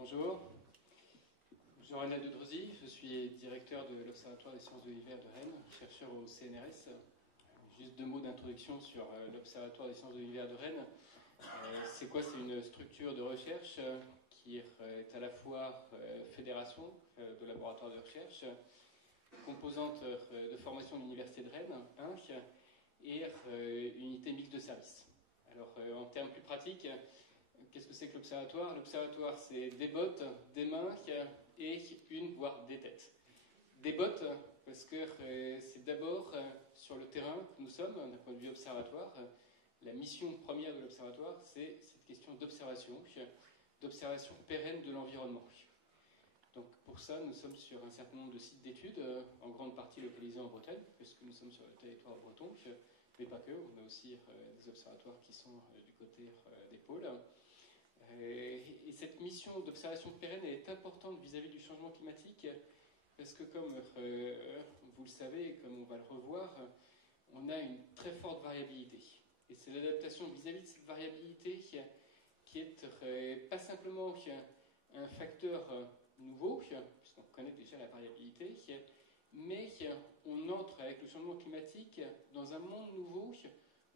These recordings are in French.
Bonjour, je suis René Dedrosy, je suis directeur de l'Observatoire des sciences de l'univers de Rennes, chercheur au CNRS. Juste deux mots d'introduction sur l'Observatoire des sciences de l'univers de Rennes. C'est quoi? C'est une structure de recherche qui est à la fois fédération de laboratoires de recherche, composante de formation de l'Université de Rennes, et unité mixte de services. Alors, en termes plus pratiques, qu'est-ce que c'est que l'observatoire? L'observatoire, c'est des bottes, des mains et une, voire des têtes. Des bottes, parce que c'est d'abord sur le terrain que nous sommes, d'un point de vue observatoire. La mission première de l'observatoire, c'est cette question d'observation pérenne de l'environnement. Donc pour ça, nous sommes sur un certain nombre de sites d'études, en grande partie localisés en Bretagne, puisque nous sommes sur le territoire breton, mais pas que, on a aussi des observatoires qui sont du côté des pôles. Et cette mission d'observation pérenne est importante vis-à-vis du changement climatique, parce que comme vous le savez, et comme on va le revoir, on a une très forte variabilité. Et c'est l'adaptation vis-à-vis de cette variabilité qui est pas simplement un facteur nouveau, puisqu'on connaît déjà la variabilité, mais on entre avec le changement climatique dans un monde nouveau,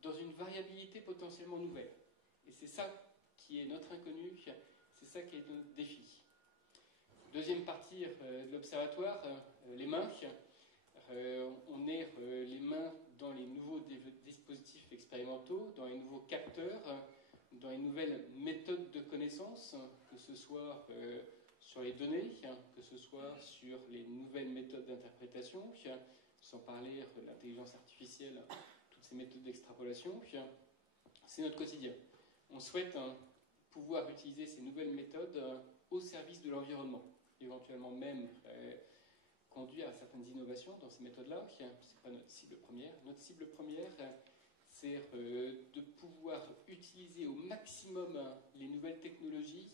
dans une variabilité potentiellement nouvelle. Et c'est ça qui est notre inconnu, c'est ça qui est notre défi. Deuxième partie de l'observatoire, les mains. On est les mains dans les nouveaux dispositifs expérimentaux, dans les nouveaux capteurs, dans les nouvelles méthodes de connaissance, que ce soit sur les données, que ce soit sur les nouvelles méthodes d'interprétation, sans parler de l'intelligence artificielle, toutes ces méthodes d'extrapolation. C'est notre quotidien. On souhaite pouvoir utiliser ces nouvelles méthodes au service de l'environnement, éventuellement même conduire à certaines innovations dans ces méthodes-là. Ce n'est pas notre cible première. Notre cible première, c'est de pouvoir utiliser au maximum les nouvelles technologies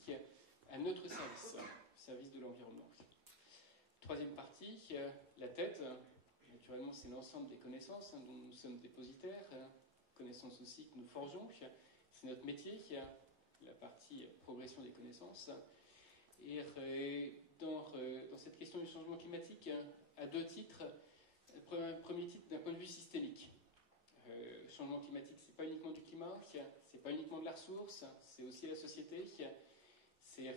à notre service, au service de l'environnement. Troisième partie, la tête. Naturellement, c'est l'ensemble des connaissances dont nous sommes dépositaires, connaissances aussi que nous forgeons. C'est notre métier, la partie progression des connaissances. Et dans cette question du changement climatique, à deux titres. Premier titre, d'un point de vue systémique. Le changement climatique, ce n'est pas uniquement du climat, ce n'est pas uniquement de la ressource, c'est aussi la société, c'est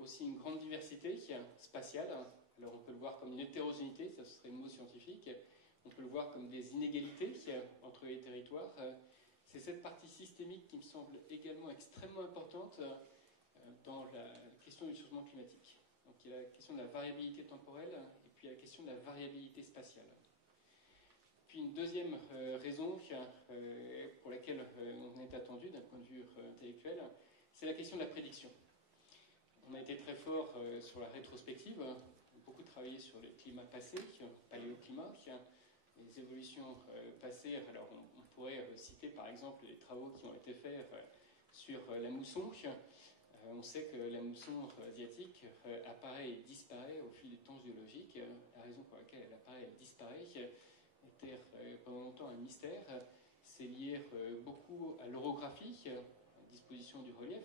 aussi une grande diversité spatiale. Alors on peut le voir comme une hétérogénéité, ça serait le mot scientifique. On peut le voir comme des inégalités entre les territoires. C'est cette partie systémique qui me semble également extrêmement importante dans la question du changement climatique. Donc il y a la question de la variabilité temporelle et puis la question de la variabilité spatiale. Puis une deuxième raison pour laquelle on est attendu d'un point de vue intellectuel, c'est la question de la prédiction. On a été très fort sur la rétrospective, on a beaucoup travaillé sur les climats passés, paléoclimat, les évolutions passées. Alors on pourrait citer par exemple les travaux qui ont été faits sur la mousson. On sait que la mousson asiatique apparaît et disparaît au fil des temps géologiques. La raison pour laquelle elle apparaît et elle disparaît était pendant longtemps un mystère. C'est lié beaucoup à l'orographie, à la disposition du relief.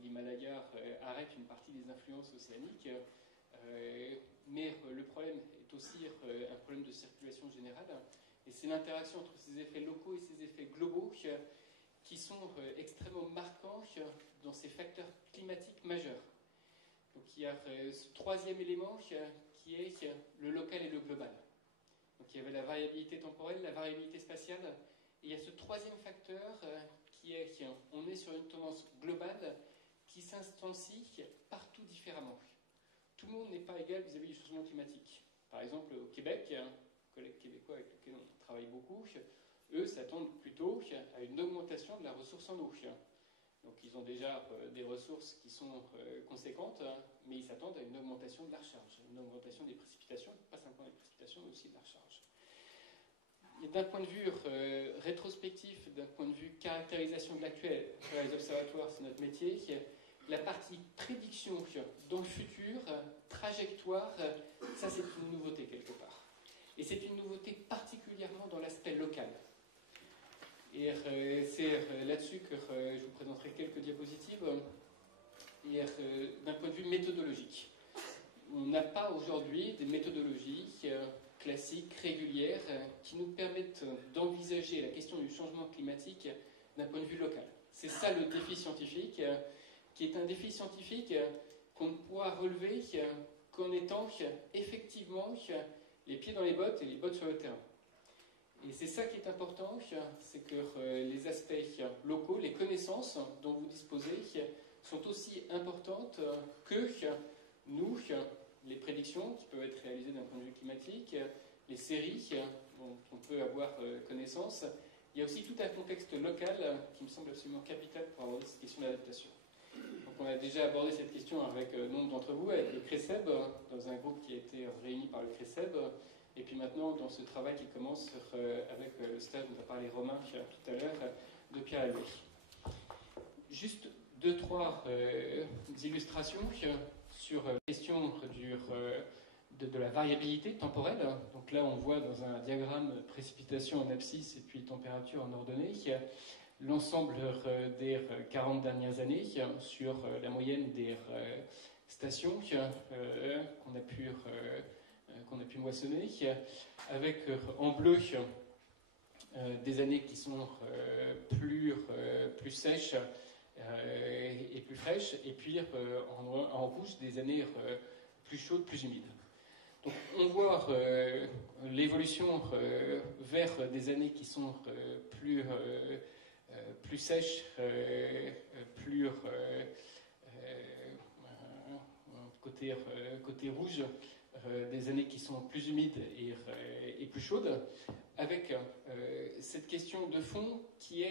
L'Himalaya arrête une partie des influences océaniques. Mais le problème est aussi un problème de circulation générale. Et c'est l'interaction entre ces effets locaux et ces effets globaux qui sont extrêmement marquants dans ces facteurs climatiques majeurs. Donc il y a ce troisième élément qui est le local et le global. Donc il y avait la variabilité temporelle, la variabilité spatiale, et il y a ce troisième facteur qui est on est sur une tendance globale qui s'instancie partout différemment. Tout le monde n'est pas égal vis-à-vis du changement climatique. Par exemple, au Québec, collègues québécois avec lesquels on travaille beaucoup, eux s'attendent plutôt à une augmentation de la ressource en eau. Donc ils ont déjà des ressources qui sont conséquentes, mais ils s'attendent à une augmentation de la recharge, une augmentation des précipitations, pas simplement des précipitations, mais aussi de la recharge. D'un point de vue rétrospectif, d'un point de vue caractérisation de l'actuel, les observatoires, c'est notre métier, la partie prédiction dans le futur, trajectoire, ça c'est une nouveauté quelque part. Et c'est une nouveauté particulièrement dans l'aspect local. Et c'est là-dessus que je vous présenterai quelques diapositives. n'a pas aujourd'hui des méthodologies classiques, régulières, qui nous permettent d'envisager la question du changement climatique d'un point de vue local. C'est ça le défi scientifique, qui est un défi scientifique qu'on ne pourra relever qu'en étant effectivement les pieds dans les bottes et les bottes sur le terrain. Et c'est ça qui est important, c'est que les aspects locaux, les connaissances dont vous disposez sont aussi importantes que nous, les prédictions qui peuvent être réalisées d'un point de vue climatique, les séries dont on peut avoir connaissance. Il y a aussi tout un contexte local qui me semble absolument capital pour aborder cette question d'adaptation. Donc on a déjà abordé cette question avec nombre d'entre vous, avec le CRECEB, dans un groupe qui a été réuni par le CRECEB, et puis maintenant dans ce travail qui commence avec le stage dont a parlé Romain tout à l'heure, de Pierre Alloué. Juste 2-3 illustrations sur la question de la variabilité temporelle. Donc là, on voit dans un diagramme précipitation en abscisse et puis température en ordonnée l'ensemble des 40 dernières années sur la moyenne des stations qu'on a pu moissonner, avec en bleu des années qui sont plus sèches et plus fraîches, et puis en rouge des années plus chaudes, plus humides. Donc on voit l'évolution vers des années qui sont plus sèches, plus côté rouge, des années qui sont plus humides et plus chaudes, avec cette question de fond qui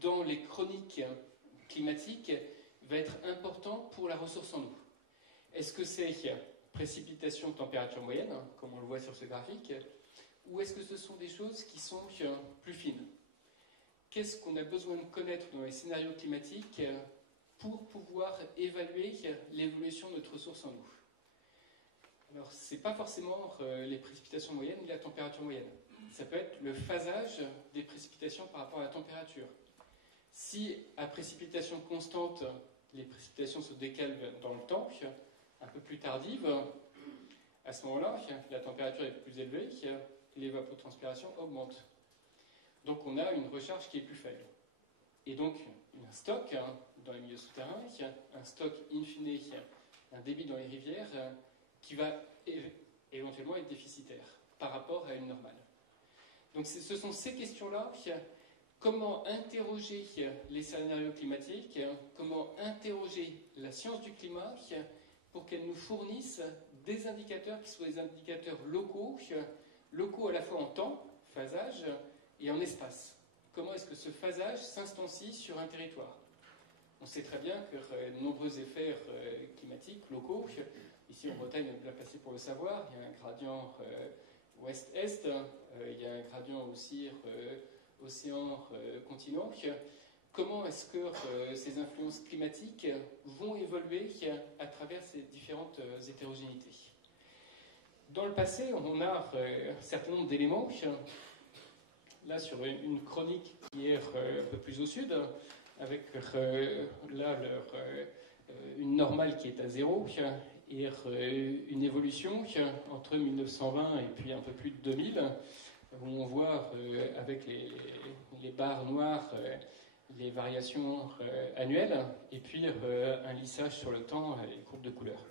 dans les chroniques climatiques va être important pour la ressource en eau. Est-ce que c'est précipitation, température moyenne, comme on le voit sur ce graphique, ou est-ce que ce sont des choses qui sont plus fines? Qu'est-ce qu'on a besoin de connaître dans les scénarios climatiques pour pouvoir évaluer l'évolution de notre ressource en eau? Alors, ce n'est pas forcément les précipitations moyennes ni la température moyenne. Ça peut être le phasage des précipitations par rapport à la température. Si à précipitation constante, les précipitations se décalent dans le temps, un peu plus tardive, à ce moment-là, la température est plus élevée et l'évapotranspiration augmente. Donc on a une recharge qui est plus faible. Et donc un stock dans les milieux souterrains, un stock in fine, un débit dans les rivières qui va éventuellement être déficitaire par rapport à une normale. Donc ce sont ces questions-là, comment interroger les scénarios climatiques, comment interroger la science du climat pour qu'elle nous fournisse des indicateurs qui soient des indicateurs locaux à la fois en temps, phasage, et en espace. Comment est-ce que ce phasage s'instancie sur un territoire? On sait très bien que de nombreux effets climatiques locaux, ici en Bretagne, on est bien placé pour le savoir, il y a un gradient ouest-est, il y a un gradient aussi océan-continent. Comment est-ce que ces influences climatiques vont évoluer à travers ces différentes hétérogénéités? Dans le passé, on a un certain nombre d'éléments. Là, sur une chronique qui est un peu plus au sud, avec là une normale qui est à 0 et une évolution entre 1920 et puis un peu plus de 2000, où on voit avec les barres noires les variations annuelles et puis un lissage sur le temps et les courbes de couleurs.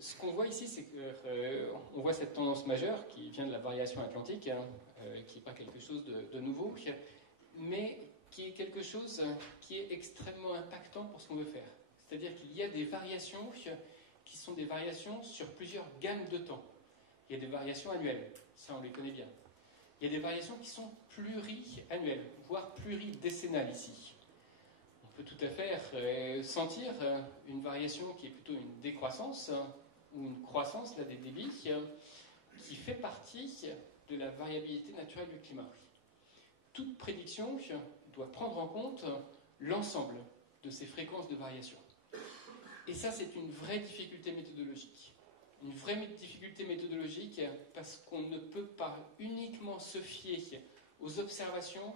Ce qu'on voit ici, c'est qu'on voit cette tendance majeure qui vient de la variation atlantique, qui n'est pas quelque chose de nouveau, mais qui est quelque chose qui est extrêmement impactant pour ce qu'on veut faire. C'est-à-dire qu'il y a des variations qui sont des variations sur plusieurs gammes de temps. Il y a des variations annuelles, ça on les connaît bien. Il y a des variations qui sont pluriannuelles, voire pluridécennales ici. On peut tout à fait sentir une variation qui est plutôt une décroissance ou une croissance là, des débits qui fait partie de la variabilité naturelle du climat. Toute prédiction doit prendre en compte l'ensemble de ces fréquences de variation. Et ça, c'est une vraie difficulté méthodologique. Une vraie difficulté méthodologique parce qu'on ne peut pas uniquement se fier aux observations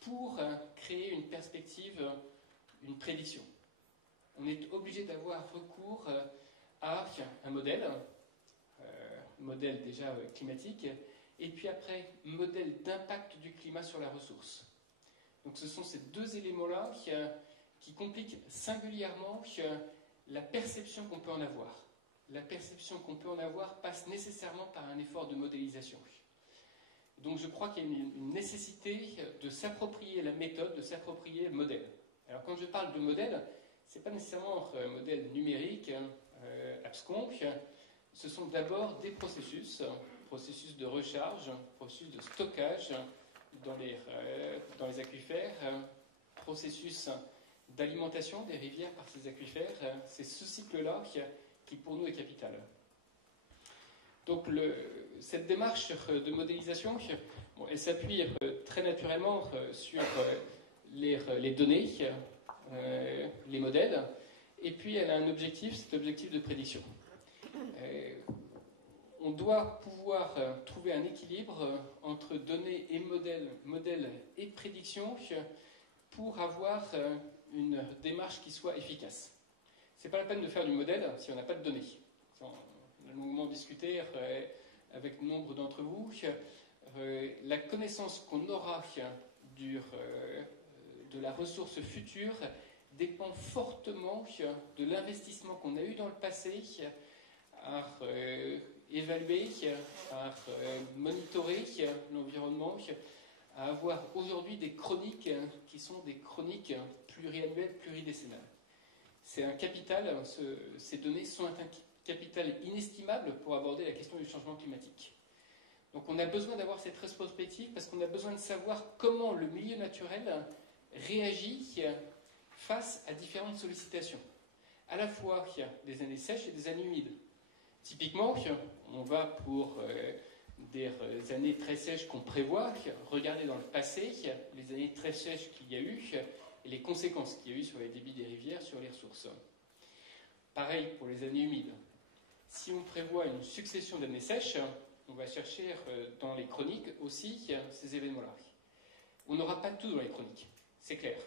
pour créer une perspective, une prédiction. On est obligé d'avoir recours à un modèle déjà climatique, et puis après, modèle d'impact du climat sur la ressource. Donc ce sont ces deux éléments-là qui compliquent singulièrement la perception qu'on peut en avoir. La perception qu'on peut en avoir passe nécessairement par un effort de modélisation. Donc je crois qu'il y a une nécessité de s'approprier la méthode, de s'approprier le modèle. Alors quand je parle de modèle, ce n'est pas nécessairement un modèle numérique, abscon. Ce sont d'abord des processus de recharge, processus de stockage dans les aquifères, processus d'alimentation des rivières par ces aquifères. C'est ce cycle-là qui pour nous est capital. Donc cette démarche de modélisation, elle s'appuie très naturellement sur les données, les modèles, et puis elle a un objectif, cet objectif de prédiction. On doit pouvoir trouver un équilibre entre données et modèles et prédiction pour avoir une démarche qui soit efficace. Ce n'est pas la peine de faire du modèle si on n'a pas de données. On a longuement discuté avec nombre d'entre vous. La connaissance qu'on aura de la ressource future dépend fortement de l'investissement qu'on a eu dans le passé à évaluer, à monitorer l'environnement, à avoir aujourd'hui des chroniques qui sont des chroniques pluriannuelles, pluridécennales. C'est un capital, ces données sont un capital inestimable pour aborder la question du changement climatique. Donc on a besoin d'avoir cette rétrospective parce qu'on a besoin de savoir comment le milieu naturel réagit face à différentes sollicitations. À la fois des années sèches et des années humides. Typiquement, on va pour des années très sèches qu'on prévoit, regarder dans le passé les années très sèches qu'il y a eu et les conséquences qu'il y a eu sur les débits des rivières, sur les ressources. Pareil pour les années humides. Si on prévoit une succession d'années sèches, on va chercher dans les chroniques aussi ces événements-là. On n'aura pas tout dans les chroniques, c'est clair.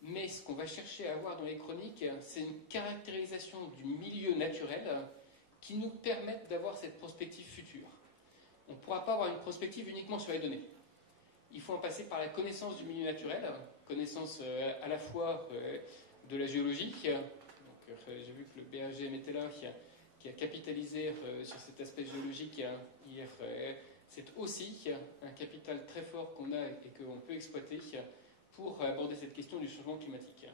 Mais ce qu'on va chercher à avoir dans les chroniques, c'est une caractérisation du milieu naturel qui nous permette d'avoir cette prospective future. On ne pourra pas avoir une prospective uniquement sur les données. Il faut en passer par la connaissance du milieu naturel, connaissance à la fois de la géologie. J'ai vu que le BHGM était là, qui a capitalisé sur cet aspect géologique hier. C'est aussi un capital très fort qu'on a et qu'on peut exploiter pour aborder cette question du changement climatique.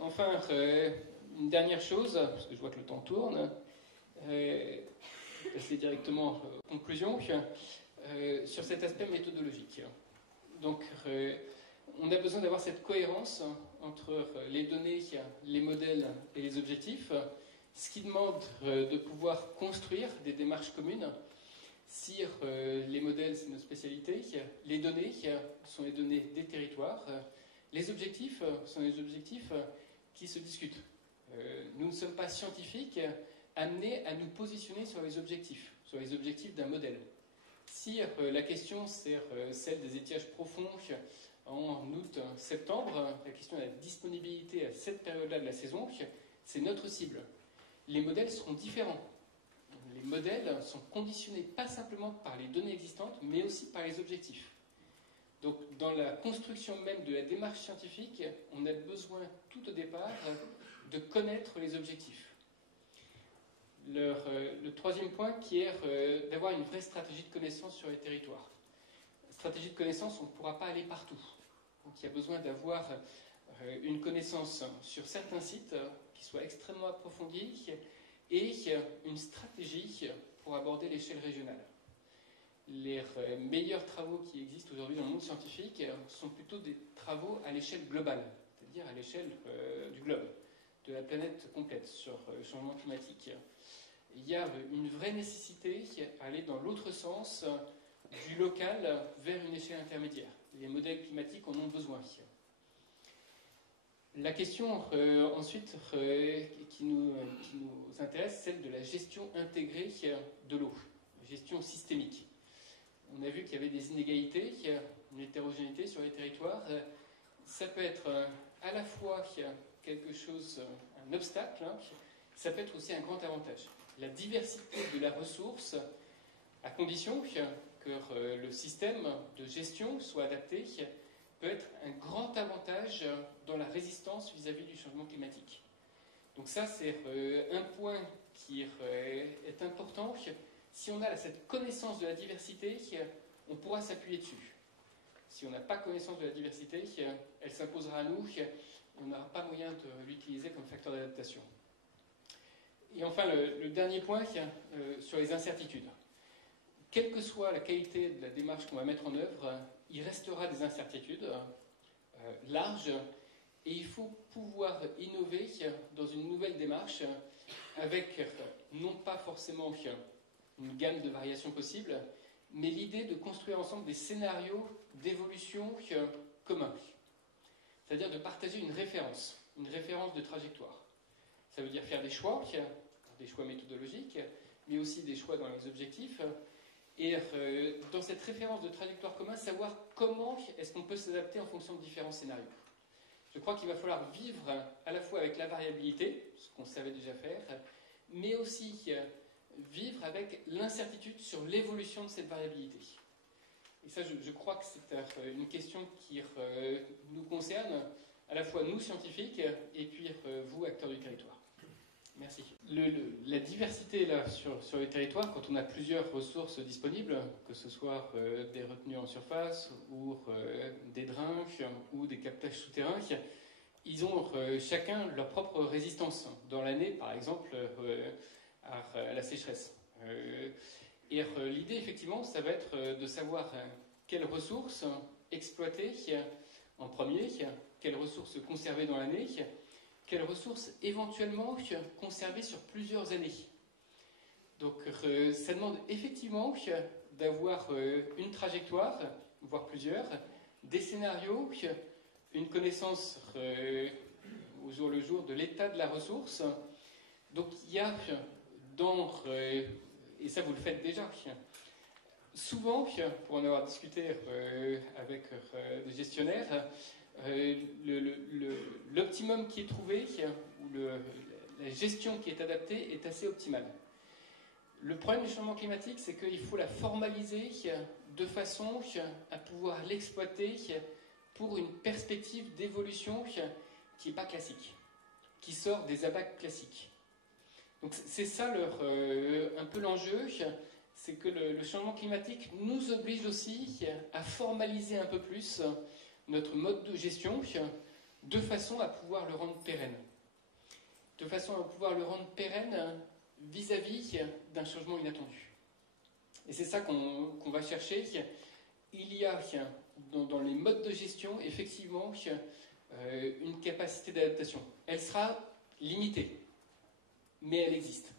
Enfin, une dernière chose, parce que je vois que le temps tourne, passer directement aux conclusions, sur cet aspect méthodologique. Donc, on a besoin d'avoir cette cohérence entre les données, les modèles et les objectifs, ce qui demande de pouvoir construire des démarches communes. Si les modèles, c'est nos spécialités, les données sont les données des territoires, les objectifs sont les objectifs qui se discutent. Nous ne sommes pas scientifiques amenés à nous positionner sur les objectifs d'un modèle. Si la question c'est celle des étiages profonds en août-septembre, la question de la disponibilité à cette période-là de la saison, c'est notre cible. Les modèles seront différents. Les modèles sont conditionnés pas simplement par les données existantes, mais aussi par les objectifs. Donc, dans la construction même de la démarche scientifique, on a besoin tout au départ de connaître les objectifs. Le troisième point qui est d'avoir une vraie stratégie de connaissance sur les territoires. Stratégie de connaissance, on ne pourra pas aller partout. Donc il y a besoin d'avoir une connaissance sur certains sites qui soit extrêmement approfondie et une stratégie pour aborder l'échelle régionale. Les meilleurs travaux qui existent aujourd'hui dans le monde scientifique sont plutôt des travaux à l'échelle globale, c'est-à-dire à l'échelle du globe, de la planète complète sur le changement climatique. Il y a une vraie nécessité à aller dans l'autre sens du local vers une échelle intermédiaire. Les modèles climatiques en ont besoin. La question ensuite qui nous intéresse, celle de la gestion intégrée de l'eau, gestion systémique. On a vu qu'il y avait des inégalités, une hétérogénéité sur les territoires. Ça peut être à la fois quelque chose, un obstacle, hein, ça peut être aussi un grand avantage. La diversité de la ressource, à condition que le système de gestion soit adapté, peut être un grand avantage dans la résistance vis-à-vis du changement climatique. Donc ça, c'est un point qui est important. Si on a cette connaissance de la diversité, on pourra s'appuyer dessus. Si on n'a pas connaissance de la diversité, elle s'imposera à nous, on n'aura pas moyen de l'utiliser comme facteur d'adaptation. Et enfin, le dernier point, sur les incertitudes. Quelle que soit la qualité de la démarche qu'on va mettre en œuvre, il restera des incertitudes larges, et il faut pouvoir innover dans une nouvelle démarche avec non pas forcément une gamme de variations possibles, mais l'idée de construire ensemble des scénarios d'évolution communs. C'est-à-dire de partager une référence de trajectoire. Ça veut dire faire des choix méthodologiques, mais aussi des choix dans les objectifs. Et dans cette référence de trajectoire commune, savoir comment est-ce qu'on peut s'adapter en fonction de différents scénarios. Je crois qu'il va falloir vivre à la fois avec la variabilité, ce qu'on savait déjà faire, mais aussi vivre avec l'incertitude sur l'évolution de cette variabilité. Et ça, je crois que c'est une question qui nous concerne, à la fois nous, scientifiques, et puis vous, acteurs du territoire. Merci. La diversité là, sur le territoire, quand on a plusieurs ressources disponibles, que ce soit des retenues en surface, ou des drains, ou des captages souterrains, ils ont chacun leur propre résistance. Dans l'année, par exemple, à la sécheresse. Et l'idée, effectivement, ça va être de savoir quelles ressources exploiter en premier, quelles ressources conserver dans l'année, quelles ressources éventuellement conserver sur plusieurs années. Donc ça demande effectivement d'avoir une trajectoire, voire plusieurs, des scénarios, une connaissance au jour le jour de l'état de la ressource. Donc il y a et ça vous le faites déjà, souvent, pour en avoir discuté avec des gestionnaires, l'optimum qui est trouvé, ou la gestion qui est adaptée, est assez optimale. Le problème du changement climatique, c'est qu'il faut la formaliser de façon à pouvoir l'exploiter pour une perspective d'évolution qui n'est pas classique, qui sort des abacs classiques. Donc c'est ça un peu l'enjeu, c'est que le changement climatique nous oblige aussi à formaliser un peu plus notre mode de gestion de façon à pouvoir le rendre pérenne. De façon à pouvoir le rendre pérenne vis-à-vis d'un changement inattendu. Et c'est ça qu'on va chercher. Il y a dans les modes de gestion effectivement une capacité d'adaptation. Elle sera limitée, mais elle existe.